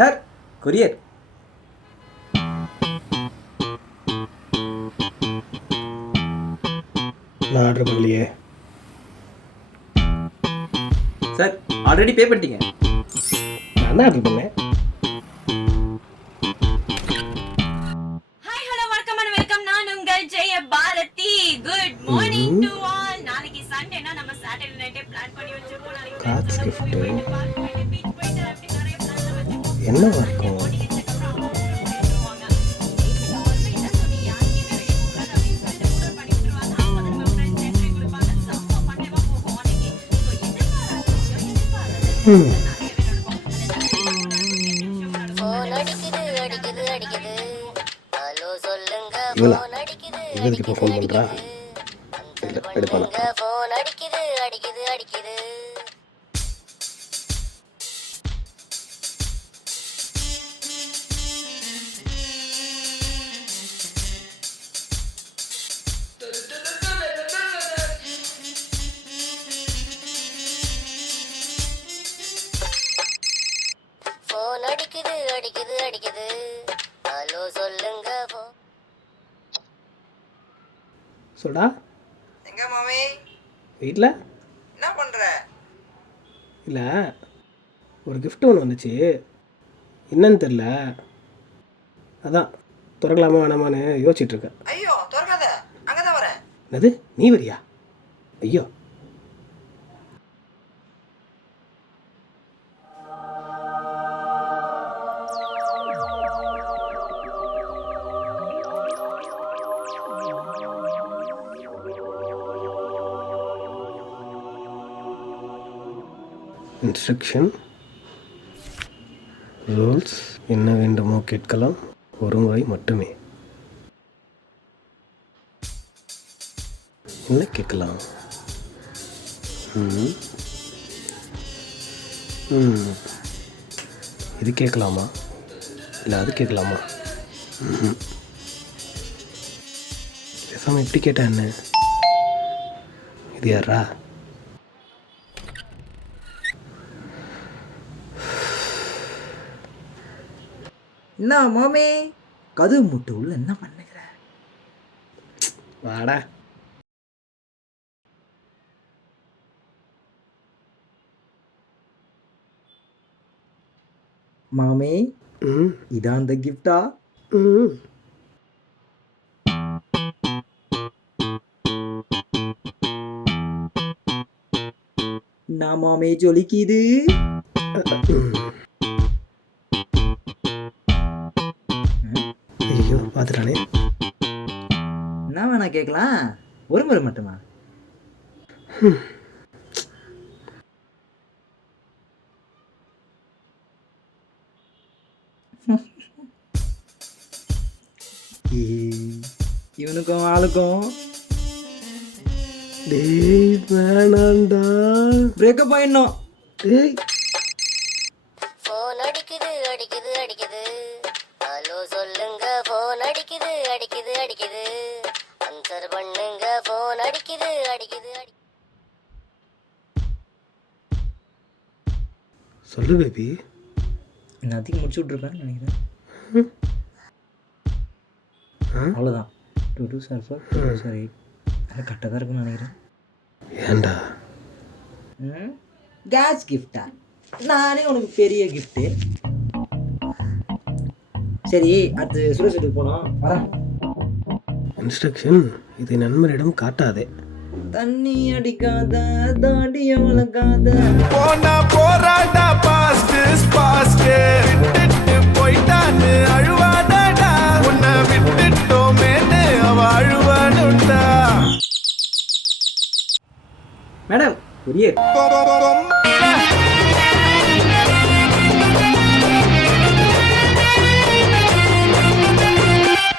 Sir courier. நான் order பண்ணலையே sir. Already pay பண்ணிட்டீங்க. நான் தான் ஆர்டர் பண்ணேன். ஹாய் ஹலோ வணக்கம் அண்ட் வெல்கம். நான் உங்கள் Jaya Bharathi. Good morning to all. நாளைக்கு சண்டேனா நம்ம சாட்டர்டே நைட்டே பிளான் பண்ணி வச்சிருக்கோம். நாளைக்கு காட்ஸ் gift பார்க் போயிட்டு பீச் போயிட்டு அப்படி நிறைய பிளான் வச்சிருக்கோம். என்னவா இருக்கும்? இவளுக்கு இப்போ ஃபோன் பண்ணுறா. இல்லை எடுப்பானா? அடிக்குது. ஹலோ சொல்லுங்க. சொல்டா. எங்க மாமி வீட்டில் என்ன பண்ற? இல்லை, ஒரு gift ஒன்று வந்துச்சு. என்னன்னு தெரில. அதான் திறக்கலாமா வேணாமான்னு யோசிச்சுட்டு இருக்கேன். ஐயோ திறக்காத, அங்கதான் வரேன். என்னது, நீ வரியா? ஐயோ, இன்ஸ்ட்ரக்ஷன் ரூல்ஸ். என்ன வேண்டுமோ கேட்கலாம், ஒரு முறை மட்டுமே. என்ன கேட்கலாம்? இது கேட்கலாமா, இல்லை அது கேட்கலாமா? பேசாமல் எப்படி கேட்டா என்ன? இது யாரா? என்ன மாமி கதவு முட்டு உள்ள என்ன பண்ணுகிற? வாடா. மாமி இதான் அந்த கிஃப்டா? நான் மாமே ஜொலிக்குது. ஐயோ, பார்த்துட்டானே. என்ன வேணா கேட்கலாம், ஒரு முறை மட்டுமா? இவனுக்கும் ஆளுக்கும் டேய் வேணாண்டா, பிரேக்கப் ஆயிடணும். டேய் ஃபோன் அடிக்குது. ஹலோ சொல்லுங்க. ஃபோன் அடிக்குது. ஆன்சர் பண்ணுங்க. ஃபோன் அடிக்குது. சொல்லு பேபி. எல்லாத்தையும் முடிச்சு விட்ருப்பேன்னு நினைக்கிறேன். அவ்வளோதான். 2 2 சார் 4 2 சார் 8 அது கரெக்டாக தான் இருக்குன்னு நினைக்கிறேன். ஏண்டா கேஸ் கிஃப்டா? நானே உனக்கு பெரிய கிஃப்ட்டு. சரி, அடுத்து சுரேஷ் வீட்டுக்கு போனோம். வரேன். இன்ஸ்ட்ரக்ஷன், இதை நண்பரிடம் காட்டாதே. தண்ணி அடிக்காத, தாடிய வளர்க்காத. போனா போராடா, பாஸ்ட் விட்டுட்டு போயிட்டான்னு அழுவாதடா. உன்னை விட்டுட்டோமேன்னு அவ அழுவானுண்டா. Madam courier.